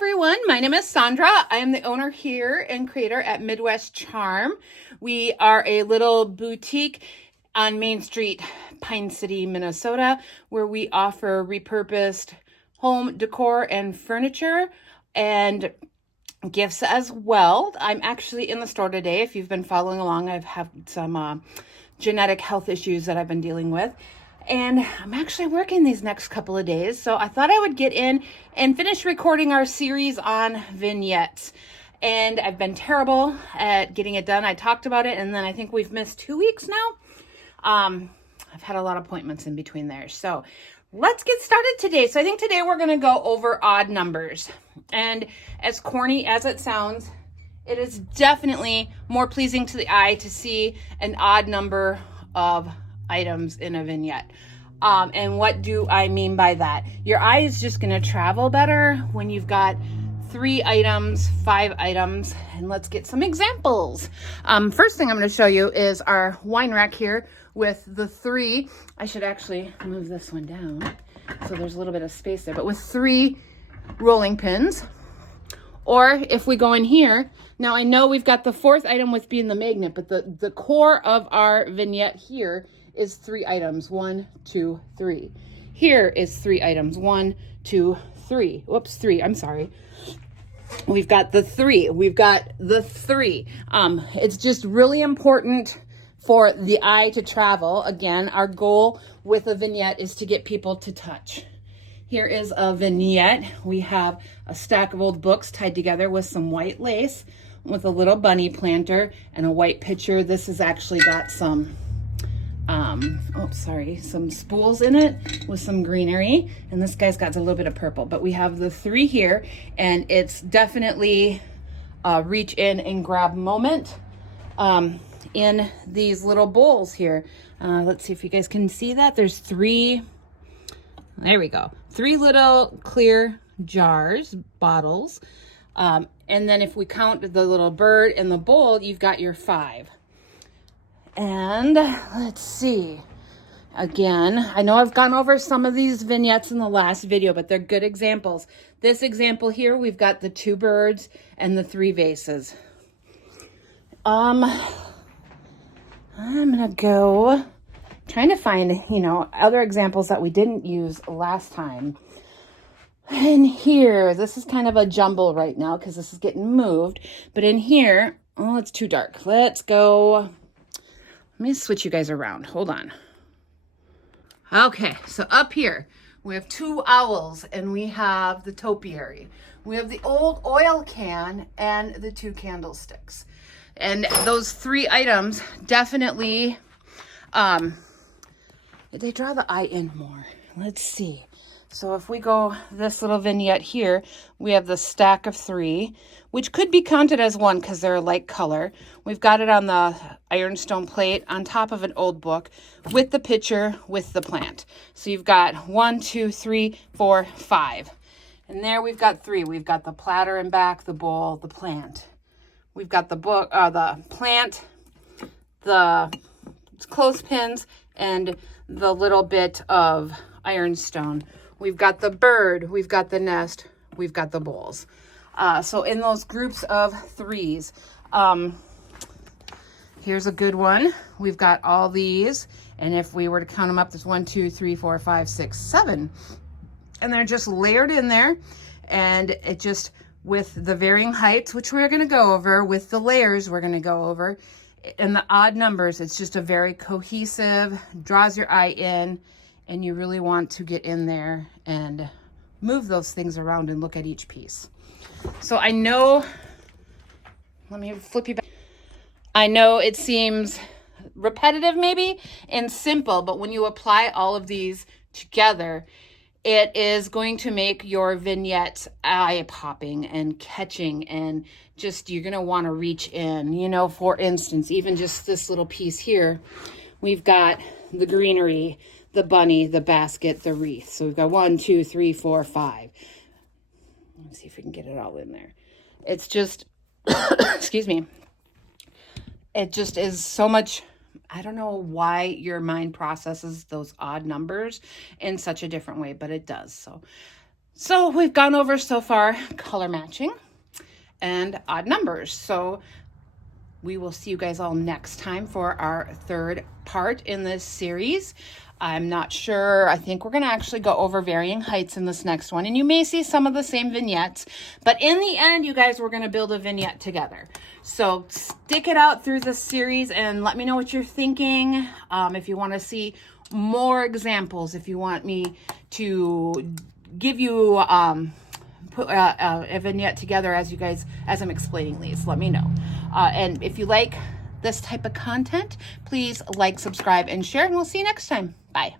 everyone, my name is Sandra. I am the owner here and creator at Midwest Charm. We are a little boutique on Main Street, Pine City, Minnesota, where we offer repurposed home decor and furniture and gifts as well. I'm actually in the store today. If you've been following along, I've had some genetic health issues that I've been dealing with. And I'm actually working these next couple of days. So I thought I would get in and finish recording our series on vignettes. And I've been terrible at getting it done. I talked about it, and then I think we've missed 2 weeks now. I've had a lot of appointments in between there. So let's get started today. So I think today we're going to go over odd numbers. And as corny as it sounds, it is definitely more pleasing to the eye to see an odd number of items in a vignette. And what do I mean by that? Your eye is just going to travel better when you've got 3 items, 5 items, and let's get some examples. First thing I'm going to show you is our wine rack here with the 3. I should actually move this one down so there's a little bit of space there, but with 3 rolling pins. Or if we go in here, now I know we've got the 4th item with being the magnet, but the core of our vignette here is 3 items. 1, 2, 3. Here is 3 items. 1, 2, 3. Whoops, 3. I'm sorry. We've got the 3. We've got the 3. It's just really important for the eye to travel. Again, our goal with a vignette is to get people to touch. Here is a vignette. We have a stack of old books tied together with some white lace with a little bunny planter and a white picture. This has actually got some some spools in it with some greenery, and this guy's got a little bit of purple. But we have the 3 here, and it's definitely a reach in and grab moment in these little bowls here. Let's see if you guys can see that. There's 3, there we go, 3 little clear jars, bottles, and then if we count the little bird and the bowl, you've got your 5. And let's see, again, I know I've gone over some of these vignettes in the last video, but they're good examples. This example here, we've got the 2 birds and the 3 vases. I'm gonna go trying to find, other examples that we didn't use last time. And here, this is kind of a jumble right now because this is getting moved, but in here, oh, it's too dark. Let's go. Let me switch you guys around. Hold on. Okay, so up here, we have 2 owls and we have the topiary. We have the old oil can and the 2 candlesticks. And those 3 items definitely, they draw the eye in more. Let's see. So if we go this little vignette here, we have the stack of 3, which could be counted as 1 because they're a light color. We've got it on the ironstone plate on top of an old book with the picture with the plant. So you've got 1, 2, 3, 4, 5. And there we've got 3. We've got the platter in back, the bowl, the plant. We've got the book, the plant, the clothespins, and the little bit of ironstone. We've got the bird, we've got the nest, we've got the bowls. So in those groups of 3s, here's a good one. We've got all these, and if we were to count them up, there's 1, 2, 3, 4, 5, 6, 7. And they're just layered in there, and it just, with the varying heights, which we're gonna go over, with the layers we're gonna go over, and the odd numbers, it's just a very cohesive, draws your eye in, and you really want to get in there and move those things around and look at each piece. So I know, let me flip you back. I know it seems repetitive maybe and simple, but when you apply all of these together, it is going to make your vignette eye-popping and catching, and just, you're gonna wanna reach in. For instance, even just this little piece here, we've got the greenery, the bunny, the basket, the wreath. So we've got 1, 2, 3, 4, 5. Let's see if we can get it all in there. It's just, excuse me. It just is so much, I don't know why your mind processes those odd numbers in such a different way, but it does. So So we've gone over so far color matching and odd numbers. So we will see you guys all next time for our third part in this series. I'm not sure. I think we're going to actually go over varying heights in this next one. And you may see some of the same vignettes. But in the end, you guys, we're going to build a vignette together. So stick it out through this series and let me know what you're thinking. If you want to see more examples, if you want me to give you put a vignette together as I'm explaining these, let me know. And if you like this type of content, please like, subscribe, and share, and we'll see you next time. Bye.